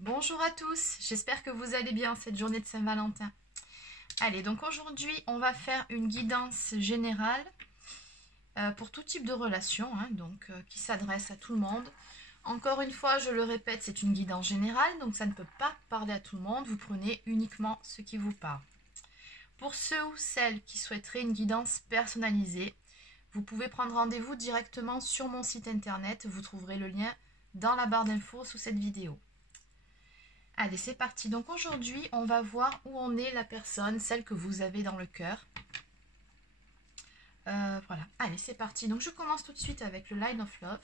Bonjour à tous, j'espère que vous allez bien cette journée de Saint-Valentin. Allez, donc aujourd'hui, on va faire une guidance générale pour tout type de relation, qui s'adresse à tout le monde. Encore une fois, je le répète, c'est une guidance générale, donc ça ne peut pas parler à tout le monde. Vous prenez uniquement ce qui vous parle. Pour ceux ou celles qui souhaiteraient une guidance personnalisée, vous pouvez prendre rendez-vous directement sur mon site internet. Vous trouverez le lien dans la barre d'infos sous cette vidéo. Allez, c'est parti. Donc aujourd'hui, on va voir où en est la personne, celle que vous avez dans le cœur. Voilà. Allez, c'est parti. Donc je commence tout de suite avec le Line of Love.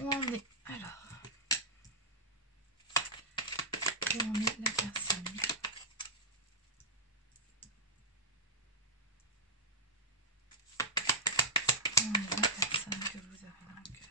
Où en est... Alors... Où en est la personne? Où en est la personne que vous avez dans le cœur?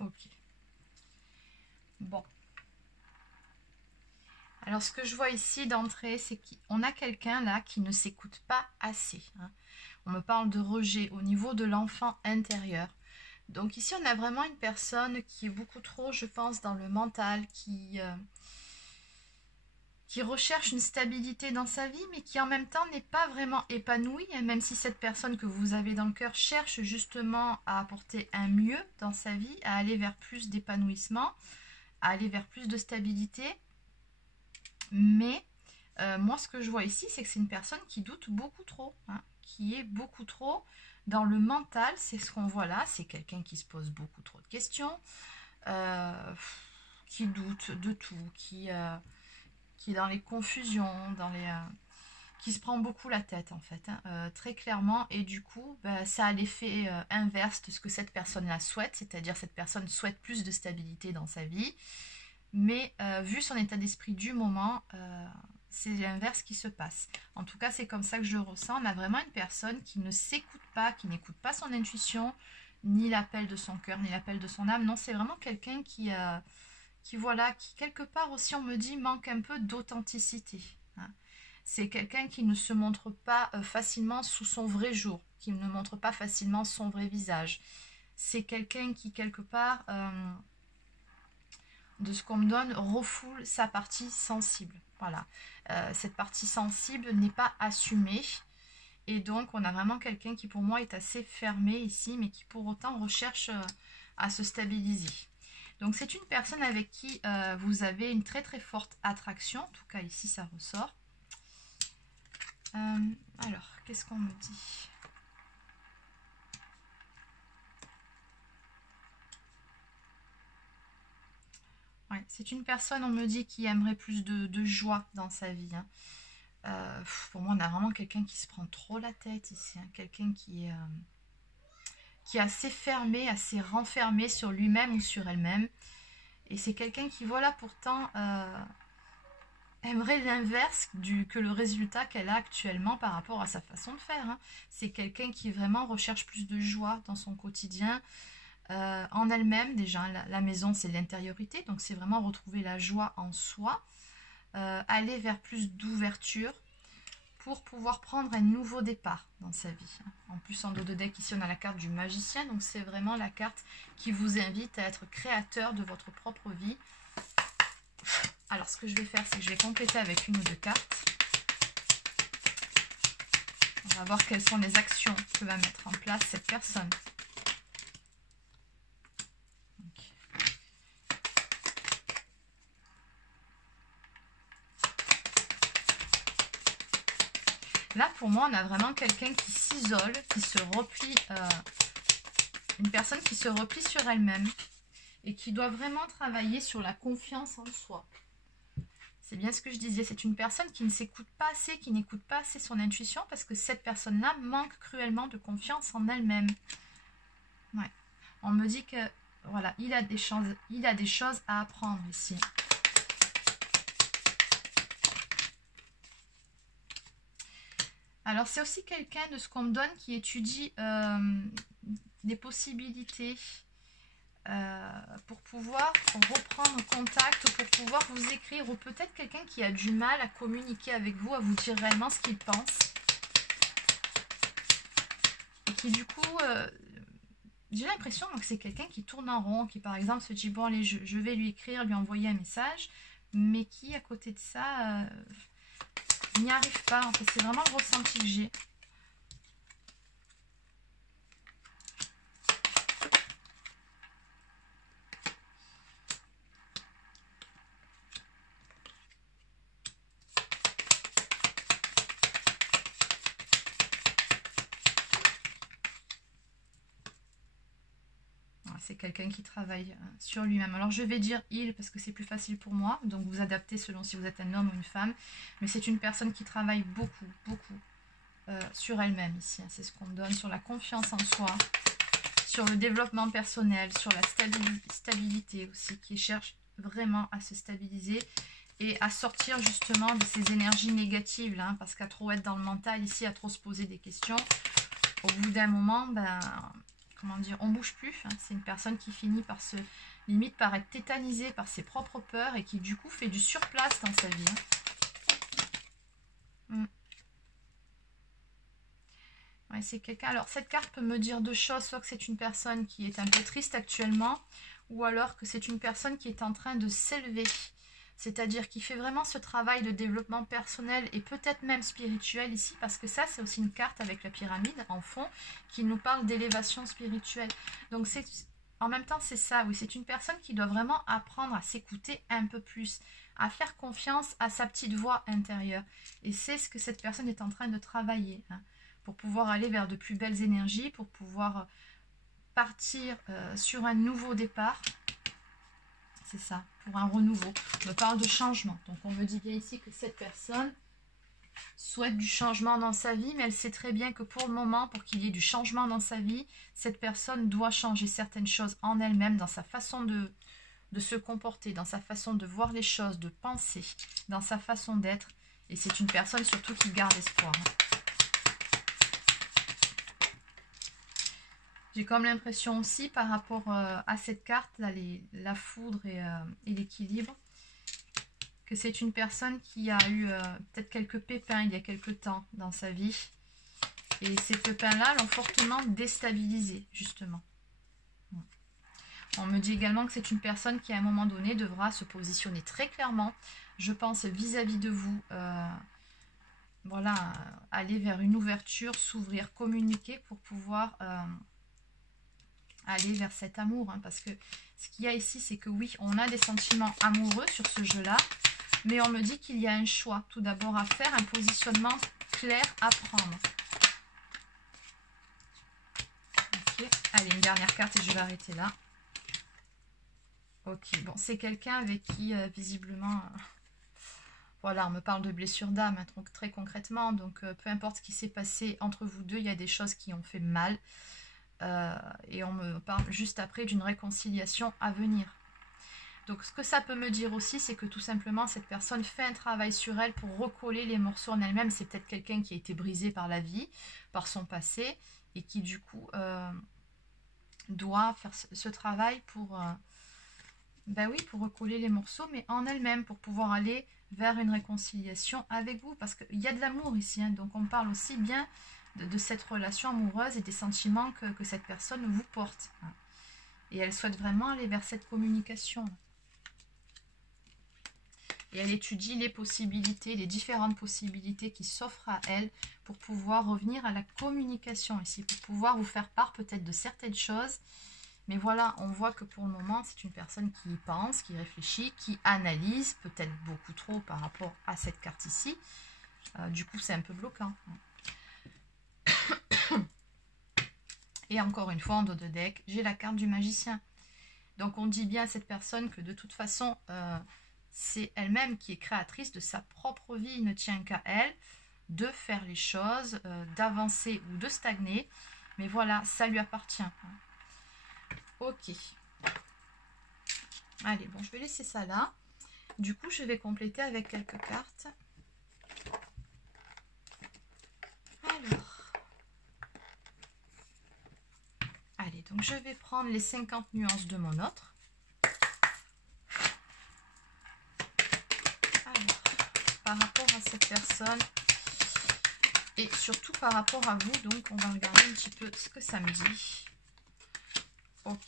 Ok. Bon. Alors, ce que je vois ici d'entrée, c'est qu'on a quelqu'un là qui ne s'écoute pas assez. On me parle de rejet au niveau de l'enfant intérieur. Donc ici, on a vraiment une personne qui est beaucoup trop, je pense, dans le mental, qui recherche une stabilité dans sa vie, mais qui en même temps n'est pas vraiment épanouie, même si cette personne que vous avez dans le cœur cherche justement à apporter un mieux dans sa vie, à aller vers plus d'épanouissement, à aller vers plus de stabilité. Mais moi, ce que je vois ici, c'est que c'est une personne qui doute beaucoup trop, qui est beaucoup trop dans le mental. C'est ce qu'on voit là, c'est quelqu'un qui se pose beaucoup trop de questions, qui doute de tout, qui est dans les confusions, qui se prend beaucoup la tête en fait, très clairement. Et du coup, ça a l'effet inverse de ce que cette personne-là souhaite, c'est-à-dire cette personne souhaite plus de stabilité dans sa vie. Mais vu son état d'esprit du moment, c'est l'inverse qui se passe. En tout cas, c'est comme ça que je le ressens. On a vraiment une personne qui ne s'écoute pas, qui n'écoute pas son intuition, ni l'appel de son cœur, ni l'appel de son âme. Non, c'est vraiment quelqu'un qui quelque part aussi, on me dit, manque un peu d'authenticité. C'est quelqu'un qui ne se montre pas facilement sous son vrai jour, qui ne montre pas facilement son vrai visage. C'est quelqu'un qui, quelque part... de ce qu'on me donne, refoule sa partie sensible. Voilà. Cette partie sensible n'est pas assumée. Et donc, on a vraiment quelqu'un qui, pour moi, est assez fermé ici, mais qui, pour autant, recherche à se stabiliser. Donc, c'est une personne avec qui vous avez une très, très forte attraction. En tout cas, ici, ça ressort. Alors, qu'est-ce qu'on me dit ? Ouais, c'est une personne, on me dit, qui aimerait plus de joie dans sa vie. Pour moi, on a vraiment quelqu'un qui se prend trop la tête ici. Quelqu'un qui est assez fermé, assez renfermé sur lui-même ou sur elle-même. Et c'est quelqu'un qui, voilà, pourtant, aimerait l'inverse que le résultat qu'elle a actuellement par rapport à sa façon de faire. C'est quelqu'un qui vraiment recherche plus de joie dans son quotidien. En elle-même, déjà, la maison, c'est l'intériorité, donc c'est vraiment retrouver la joie en soi, aller vers plus d'ouverture pour pouvoir prendre un nouveau départ dans sa vie. En plus, en dos de deck, ici, on a la carte du magicien, donc c'est vraiment la carte qui vous invite à être créateur de votre propre vie. Alors, ce que je vais faire, c'est que je vais compléter avec une ou deux cartes. On va voir quelles sont les actions que va mettre en place cette personne. Là, pour moi, on a vraiment quelqu'un qui s'isole, qui se replie, une personne qui se replie sur elle-même, et qui doit vraiment travailler sur la confiance en soi. C'est bien ce que je disais, c'est une personne qui ne s'écoute pas assez, qui n'écoute pas assez son intuition parce que cette personne-là manque cruellement de confiance en elle-même. Ouais. On me dit que voilà, il a des choses à apprendre ici. Alors c'est aussi quelqu'un de ce qu'on me donne qui étudie des possibilités pour pouvoir reprendre contact, pour pouvoir vous écrire, ou peut-être quelqu'un qui a du mal à communiquer avec vous, à vous dire réellement ce qu'il pense. Et qui du coup, j'ai l'impression que c'est quelqu'un qui tourne en rond, qui par exemple se dit, bon allez, je vais lui écrire, lui envoyer un message, mais qui à côté de ça, n'y arrive pas. En fait, c'est vraiment le ressenti que j'ai. C'est quelqu'un qui travaille sur lui-même. Alors je vais dire il parce que c'est plus facile pour moi. Donc vous adaptez selon si vous êtes un homme ou une femme. Mais c'est une personne qui travaille beaucoup, beaucoup sur elle-même ici. C'est ce qu'on me donne, sur la confiance en soi, sur le développement personnel, sur la stabilité aussi, qui cherche vraiment à se stabiliser et à sortir justement de ces énergies négatives là, parce qu'à trop être dans le mental ici, à trop se poser des questions, au bout d'un moment, ben... comment dire, on bouge plus, hein. C'est une personne qui finit par se, limite par être tétanisée par ses propres peurs et qui du coup fait du surplace dans sa vie. Ouais, c'est quelqu'un, alors cette carte peut me dire deux choses, soit que c'est une personne qui est un peu triste actuellement, ou alors que c'est une personne qui est en train de s'élever, c'est-à-dire qui fait vraiment ce travail de développement personnel et peut-être même spirituel ici, parce que ça c'est aussi une carte avec la pyramide en fond qui nous parle d'élévation spirituelle. Donc c'est en même temps c'est ça, oui, c'est une personne qui doit vraiment apprendre à s'écouter un peu plus, à faire confiance à sa petite voix intérieure. Et c'est ce que cette personne est en train de travailler, hein, pour pouvoir aller vers de plus belles énergies, pour pouvoir partir sur un nouveau départ. C'est ça, pour un renouveau. On me parle de changement. Donc on me dit bien ici que cette personne souhaite du changement dans sa vie, mais elle sait très bien que pour le moment, pour qu'il y ait du changement dans sa vie, cette personne doit changer certaines choses en elle-même, dans sa façon de se comporter, dans sa façon de voir les choses, de penser, dans sa façon d'être. Et c'est une personne surtout qui garde espoir. J'ai comme l'impression aussi par rapport à cette carte, là, la foudre et l'équilibre, que c'est une personne qui a eu peut-être quelques pépins il y a quelques temps dans sa vie. Et ces pépins-là l'ont fortement déstabilisé, justement. On me dit également que c'est une personne qui, à un moment donné, devra se positionner très clairement, je pense, vis-à-vis de vous. Voilà, aller vers une ouverture, s'ouvrir, communiquer pour pouvoir... aller vers cet amour, hein, parce que ce qu'il y a ici, c'est que oui, on a des sentiments amoureux sur ce jeu-là, mais on me dit qu'il y a un choix, tout d'abord à faire, un positionnement clair à prendre. Ok, allez, une dernière carte et je vais arrêter là. Ok, bon, c'est quelqu'un avec qui, visiblement, voilà, on me parle de blessure d'âme, hein, donc très concrètement, donc peu importe ce qui s'est passé entre vous deux, il y a des choses qui ont fait mal. Et on me parle juste après d'une réconciliation à venir. Donc ce que ça peut me dire aussi, c'est que tout simplement cette personne fait un travail sur elle pour recoller les morceaux en elle-même. C'est peut-être quelqu'un qui a été brisé par la vie, par son passé, et qui du coup doit faire ce travail pour, ben oui, pour recoller les morceaux, mais en elle-même, pour pouvoir aller vers une réconciliation avec vous, parce qu'il y a de l'amour ici, hein, donc on parle aussi bien de cette relation amoureuse et des sentiments que cette personne vous porte. Et elle souhaite vraiment aller vers cette communication. Et elle étudie les possibilités, les différentes possibilités qui s'offrent à elle pour pouvoir revenir à la communication ici, pour pouvoir vous faire part peut-être de certaines choses. Mais voilà, on voit que pour le moment, c'est une personne qui pense, qui réfléchit, qui analyse, peut-être beaucoup trop par rapport à cette carte ici. Du coup, c'est un peu bloquant. Et encore une fois, en dos de deck, j'ai la carte du magicien. Donc on dit bien à cette personne que de toute façon, c'est elle-même qui est créatrice de sa propre vie. Il ne tient qu'à elle de faire les choses, d'avancer ou de stagner. Mais voilà, ça lui appartient. Ok. Allez, bon, je vais laisser ça là. Du coup, je vais compléter avec quelques cartes. Alors. Allez, donc je vais prendre les 50 nuances de mon autre. Alors, par rapport à cette personne et surtout par rapport à vous, donc on va regarder un petit peu ce que ça me dit. Ok.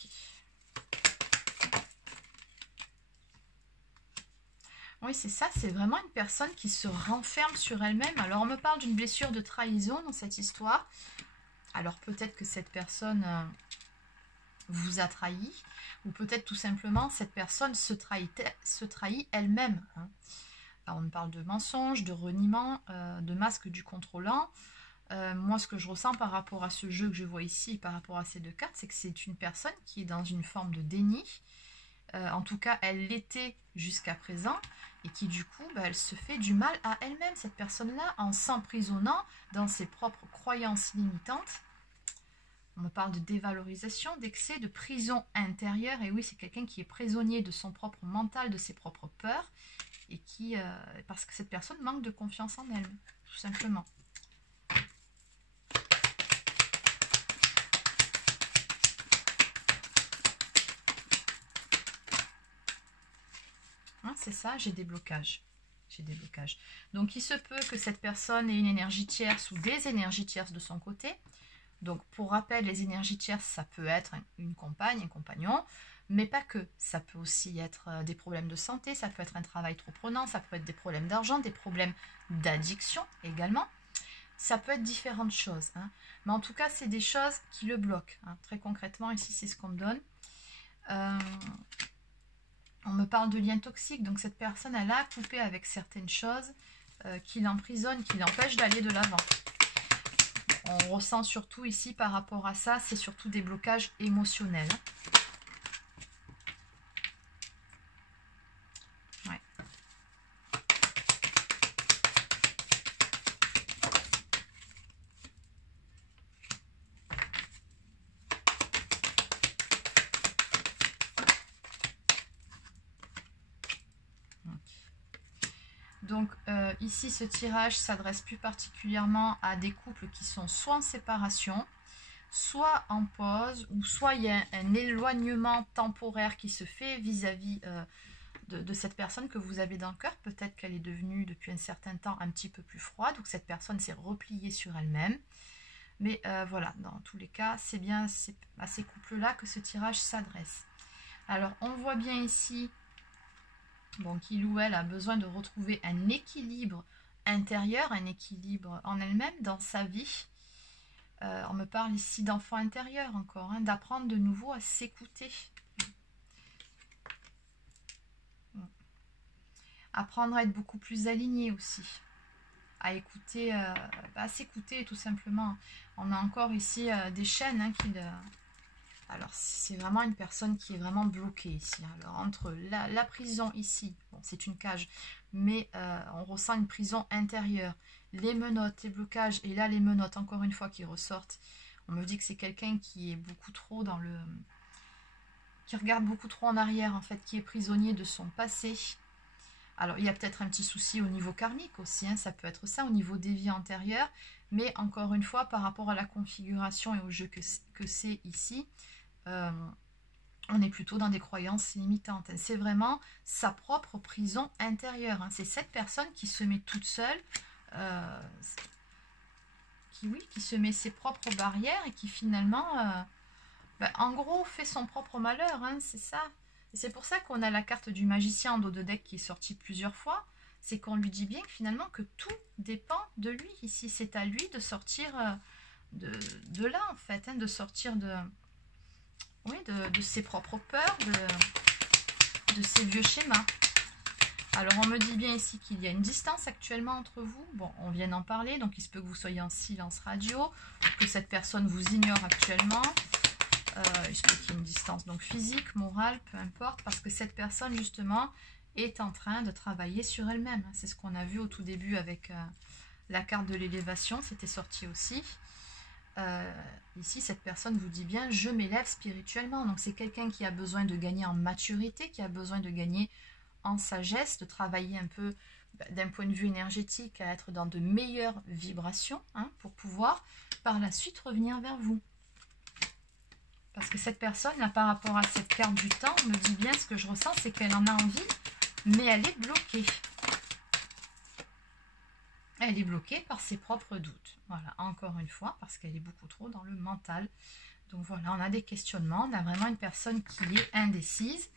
Oui, c'est ça, c'est vraiment une personne qui se renferme sur elle-même. Alors, on me parle d'une blessure de trahison dans cette histoire. Alors, peut-être que cette personne vous a trahi, ou peut-être tout simplement, cette personne se trahit elle-même. Hein. On me parle de mensonges, de reniement, de masque du contrôlant. Moi, ce que je ressens par rapport à ce jeu que je vois ici, par rapport à ces deux cartes, c'est que c'est une personne qui est dans une forme de déni. En tout cas, elle l'était jusqu'à présent. Et qui du coup, elle se fait du mal à elle-même, cette personne-là, en s'emprisonnant dans ses propres croyances limitantes. On me parle de dévalorisation, d'excès, de prison intérieure. Et oui, c'est quelqu'un qui est prisonnier de son propre mental, de ses propres peurs. Et qui, parce que cette personne manque de confiance en elle, tout simplement. C'est ça, j'ai des blocages. Donc, il se peut que cette personne ait une énergie tierce ou des énergies tierces de son côté. Donc, pour rappel, les énergies tierces, ça peut être une compagne, un compagnon, mais pas que. Ça peut aussi être des problèmes de santé, ça peut être un travail trop prenant, ça peut être des problèmes d'argent, des problèmes d'addiction également. Ça peut être différentes choses. Hein. Mais en tout cas, c'est des choses qui le bloquent. Hein. Très concrètement, ici, c'est ce qu'on me donne. On me parle de liens toxiques, donc cette personne, elle a coupé avec certaines choses qui l'emprisonnent, qui l'empêchent d'aller de l'avant. On ressent surtout ici, par rapport à ça, c'est surtout des blocages émotionnels. Ouais. Donc ici, ce tirage s'adresse plus particulièrement à des couples qui sont soit en séparation, soit en pause, ou soit il y a un éloignement temporaire qui se fait vis-à-vis de cette personne que vous avez dans le cœur. Peut-être qu'elle est devenue depuis un certain temps un petit peu plus froide, ou que cette personne s'est repliée sur elle-même. Mais voilà, dans tous les cas, c'est bien à ces couples-là que ce tirage s'adresse. Alors, on voit bien ici... Bon, qu'il ou elle a besoin de retrouver un équilibre intérieur, un équilibre en elle-même, dans sa vie. On me parle ici d'enfant intérieur encore, hein, d'apprendre de nouveau à s'écouter. Apprendre à être beaucoup plus aligné aussi. À écouter, à s'écouter tout simplement. On a encore ici des chaînes hein, qui... Alors, c'est vraiment une personne qui est vraiment bloquée ici. Alors, entre la prison ici, bon, c'est une cage, mais on ressent une prison intérieure. Les menottes, les blocages, et là, les menottes, encore une fois, qui ressortent. On me dit que c'est quelqu'un qui est beaucoup trop dans le... qui regarde beaucoup trop en arrière, en fait, qui est prisonnier de son passé. Alors, il y a peut-être un petit souci au niveau karmique aussi, hein, ça peut être ça, au niveau des vies antérieures. Mais encore une fois, par rapport à la configuration et au jeu que c'est ici, on est plutôt dans des croyances limitantes. C'est vraiment sa propre prison intérieure. Hein. C'est cette personne qui se met toute seule, qui se met ses propres barrières et qui finalement, en gros, fait son propre malheur. Hein, c'est ça. Et c'est pour ça qu'on a la carte du magicien en dos de deck qui est sortie plusieurs fois. C'est qu'on lui dit bien que finalement que tout dépend de lui. Ici, c'est à lui de sortir de là, en fait, hein, de sortir de ses propres peurs, de ses vieux schémas. Alors, on me dit bien ici qu'il y a une distance actuellement entre vous. Bon, on vient d'en parler, donc il se peut que vous soyez en silence radio, que cette personne vous ignore actuellement. Il se peut qu'il y ait une distance donc physique, morale, peu importe, parce que cette personne justement est en train de travailler sur elle-même. C'est ce qu'on a vu au tout début avec la carte de l'élévation, c'était sorti aussi. Ici, cette personne vous dit bien, je m'élève spirituellement. Donc c'est quelqu'un qui a besoin de gagner en maturité, qui a besoin de gagner en sagesse, de travailler un peu d'un point de vue énergétique, à être dans de meilleures vibrations, hein, pour pouvoir par la suite revenir vers vous. Parce que cette personne, là, par rapport à cette carte du temps, me dit bien, ce que je ressens, c'est qu'elle en a envie, mais elle est bloquée. Elle est bloquée par ses propres doutes. Voilà, encore une fois, parce qu'elle est beaucoup trop dans le mental. Donc voilà, on a des questionnements. On a vraiment une personne qui est indécise,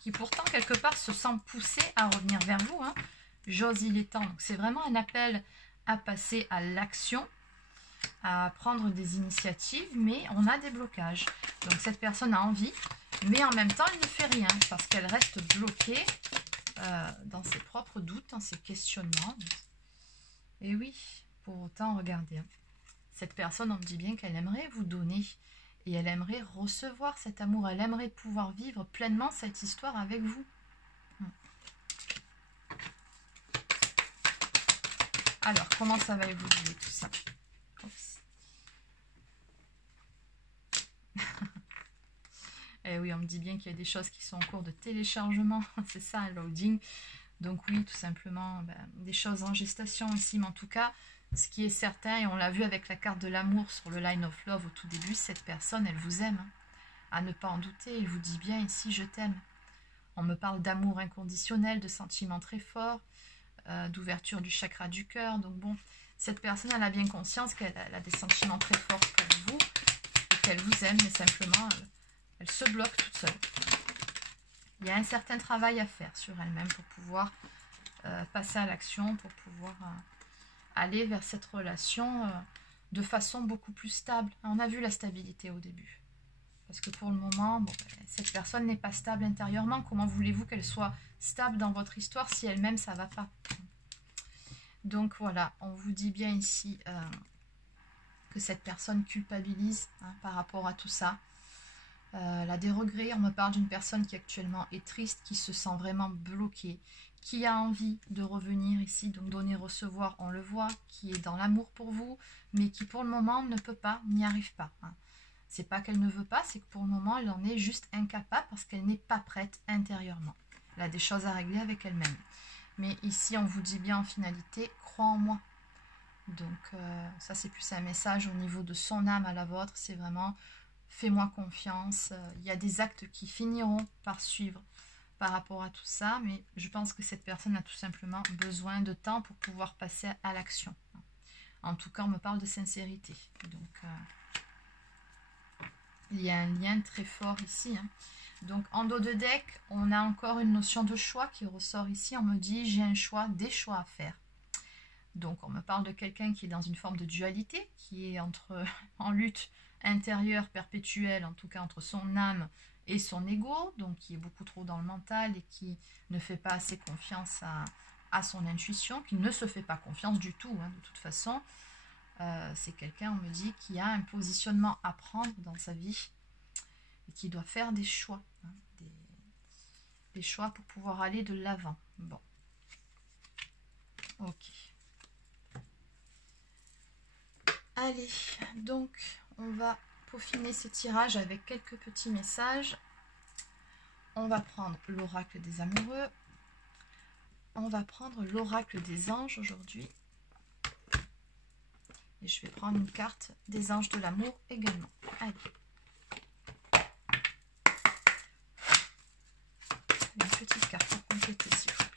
qui pourtant, quelque part, se sent poussée à revenir vers vous. Hein. J'ose, il est temps. Donc c'est vraiment un appel à passer à l'action, à prendre des initiatives, mais on a des blocages. Donc cette personne a envie, mais en même temps, elle ne fait rien, parce qu'elle reste bloquée dans ses propres doutes, dans ses questionnements. Et oui, pour autant, regardez, hein, cette personne, on me dit bien qu'elle aimerait vous donner, et elle aimerait recevoir cet amour, elle aimerait pouvoir vivre pleinement cette histoire avec vous. Alors, comment ça va évoluer tout ça? Et oui, on me dit bien qu'il y a des choses qui sont en cours de téléchargement, c'est ça, un loading. Donc oui, tout simplement, des choses en gestation aussi, mais en tout cas, ce qui est certain, et on l'a vu avec la carte de l'amour sur le Line of Love au tout début, cette personne, elle vous aime. Hein. À ne pas en douter, elle vous dit bien ici, je t'aime. On me parle d'amour inconditionnel, de sentiments très forts, d'ouverture du chakra du cœur. Donc bon, cette personne, elle a bien conscience qu'elle a des sentiments très forts pour vous, et qu'elle vous aime, mais simplement, elle se bloque toute seule. Il y a un certain travail à faire sur elle-même pour pouvoir passer à l'action, pour pouvoir aller vers cette relation de façon beaucoup plus stable. On a vu la stabilité au début. Parce que pour le moment, bon, cette personne n'est pas stable intérieurement. Comment voulez-vous qu'elle soit stable dans votre histoire si elle-même, ça ne va pas? Donc voilà, on vous dit bien ici que cette personne culpabilise par rapport à tout ça. Elle a des regrets, on me parle d'une personne qui actuellement est triste, qui se sent vraiment bloquée, qui a envie de revenir ici, donc donner, recevoir, on le voit, qui est dans l'amour pour vous, mais qui pour le moment ne peut pas, n'y arrive pas. Hein. C'est pas qu'elle ne veut pas, c'est que pour le moment, elle en est juste incapable parce qu'elle n'est pas prête intérieurement. Elle a des choses à régler avec elle-même. Mais ici, on vous dit bien en finalité, crois en moi. Donc ça, c'est plus un message au niveau de son âme à la vôtre, c'est vraiment... Fais-moi confiance, il y a des actes qui finiront par suivre par rapport à tout ça, mais je pense que cette personne a tout simplement besoin de temps pour pouvoir passer à l'action. En tout cas, on me parle de sincérité. Donc, il y a un lien très fort ici. Hein. Donc, en dos de deck, on a encore une notion de choix qui ressort ici. On me dit, j'ai un choix, des choix à faire. Donc, on me parle de quelqu'un qui est dans une forme de dualité, qui est en lutte intérieure perpétuelle, en tout cas entre son âme et son ego, donc qui est beaucoup trop dans le mental et qui ne fait pas assez confiance à son intuition, qui ne se fait pas confiance du tout, hein, de toute façon. C'est quelqu'un, on me dit, qui a un positionnement à prendre dans sa vie et qui doit faire des choix, hein, des choix pour pouvoir aller de l'avant. Bon, ok. Allez, donc on va peaufiner ce tirage avec quelques petits messages. On va prendre l'oracle des amoureux. On va prendre l'oracle des anges aujourd'hui. Et je vais prendre une carte des anges de l'amour également. Allez. Une petite carte pour compléter, s'il vous plaît.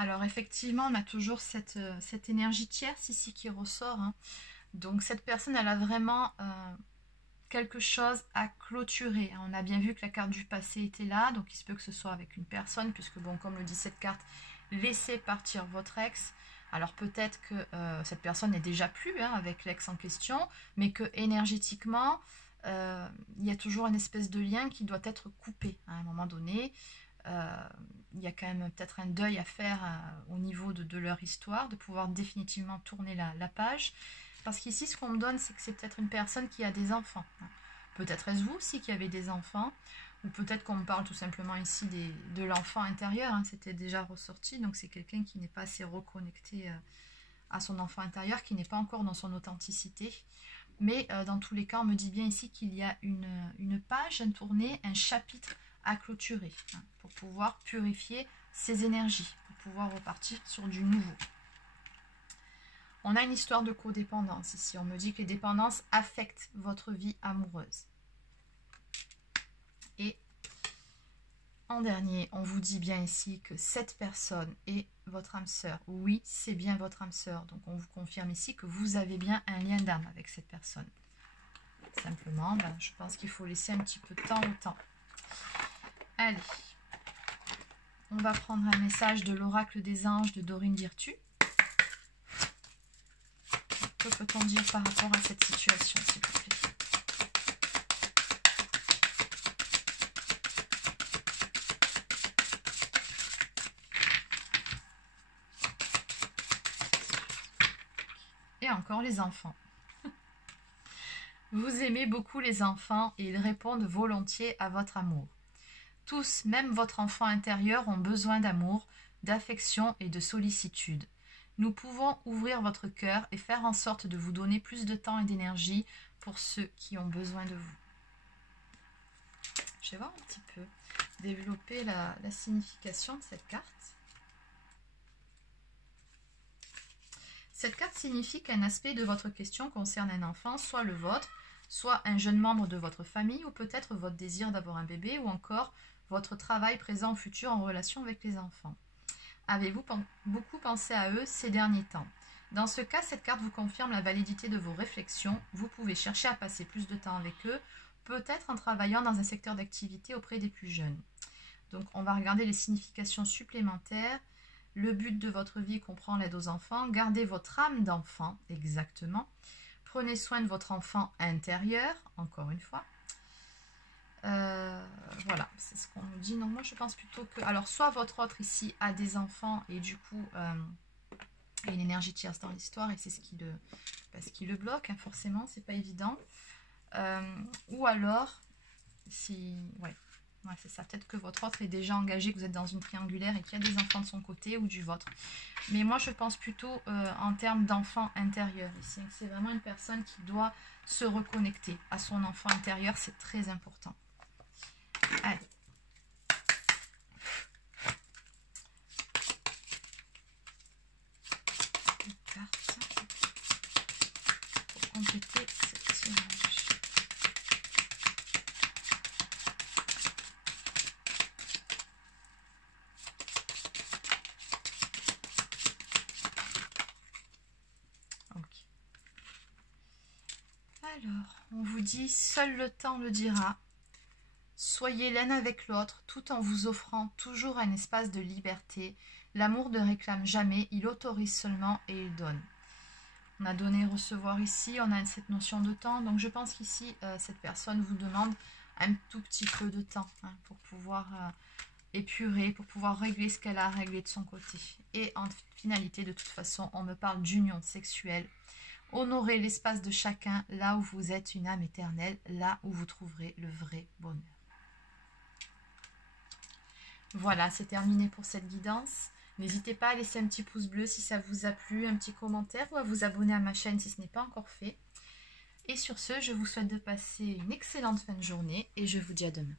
Alors effectivement, on a toujours cette énergie tierce ici qui ressort. Hein. Donc cette personne, elle a vraiment quelque chose à clôturer. On a bien vu que la carte du passé était là, donc il se peut que ce soit avec une personne, puisque bon, comme le dit cette carte, laissez partir votre ex. Alors peut-être que cette personne n'est déjà plus avec l'ex en question, mais que énergétiquement, il y a toujours une espèce de lien qui doit être coupé à un moment donné. Il y a quand même peut-être un deuil à faire au niveau de leur histoire, de pouvoir définitivement tourner la page. Parce qu'ici, ce qu'on me donne, c'est que c'est peut-être une personne qui a des enfants. Peut-être est-ce vous aussi qui avez des enfants, ou peut-être qu'on me parle tout simplement ici de l'enfant intérieur. C'était déjà ressorti, donc c'est quelqu'un qui n'est pas assez reconnecté à son enfant intérieur, qui n'est pas encore dans son authenticité. Mais dans tous les cas, on me dit bien ici qu'il y a une page à tourner, un chapitre à clôturer, pour pouvoir purifier ses énergies, pour pouvoir repartir sur du nouveau. On a une histoire de codépendance ici. On me dit que les dépendances affectent votre vie amoureuse. Et en dernier, on vous dit bien ici que cette personne est votre âme sœur. Oui, c'est bien votre âme sœur. Donc on vous confirme ici que vous avez bien un lien d'âme avec cette personne. Simplement, je pense qu'il faut laisser un petit peu de temps au temps. Allez, on va prendre un message de l'oracle des anges de Dorine Virtue. Que peut-on dire par rapport à cette situation, s'il vous plaît? Et encore les enfants. Vous aimez beaucoup les enfants et ils répondent volontiers à votre amour. Tous, même votre enfant intérieur, ont besoin d'amour, d'affection et de sollicitude. Nous pouvons ouvrir votre cœur et faire en sorte de vous donner plus de temps et d'énergie pour ceux qui ont besoin de vous. Je vais voir un petit peu, développer la signification de cette carte. Cette carte signifie qu'un aspect de votre question concerne un enfant, soit le vôtre, soit un jeune membre de votre famille, ou peut-être votre désir d'avoir un bébé, ou encore votre travail présent ou futur en relation avec les enfants. Avez-vous beaucoup pensé à eux ces derniers temps? Dans ce cas, cette carte vous confirme la validité de vos réflexions. Vous pouvez chercher à passer plus de temps avec eux, peut-être en travaillant dans un secteur d'activité auprès des plus jeunes. Donc, on va regarder les significations supplémentaires. Le but de votre vie comprend l'aide aux enfants. Gardez votre âme d'enfant, exactement. Prenez soin de votre enfant intérieur, encore une fois. Voilà, c'est ce qu'on nous dit. Non, moi je pense plutôt que... Alors, soit votre autre ici a des enfants et du coup, il y a une énergie tierce dans l'histoire et c'est ce qui le bloque, forcément, c'est pas évident. Ou alors, si... Ouais, c'est ça. Peut-être que votre autre est déjà engagé, que vous êtes dans une triangulaire et qu'il y a des enfants de son côté ou du vôtre. Mais moi, je pense plutôt en termes d'enfant intérieur ici. C'est vraiment une personne qui doit se reconnecter à son enfant intérieur. C'est très important. Allez. Une carte pour compléter ce tirage. Ok. Alors, on vous dit, seul le temps le dira. Soyez l'un avec l'autre, tout en vous offrant toujours un espace de liberté. L'amour ne réclame jamais, il autorise seulement et il donne. On a donné recevoir ici, on a cette notion de temps. Donc je pense qu'ici, cette personne vous demande un tout petit peu de temps pour pouvoir épurer, pour pouvoir régler ce qu'elle a à régler de son côté. Et en finalité, de toute façon, on me parle d'union sexuelle. Honorez l'espace de chacun, là où vous êtes une âme éternelle, là où vous trouverez le vrai bonheur. Voilà, c'est terminé pour cette guidance. N'hésitez pas à laisser un petit pouce bleu si ça vous a plu, un petit commentaire ou à vous abonner à ma chaîne si ce n'est pas encore fait. Et sur ce, je vous souhaite de passer une excellente fin de journée et je vous dis à demain.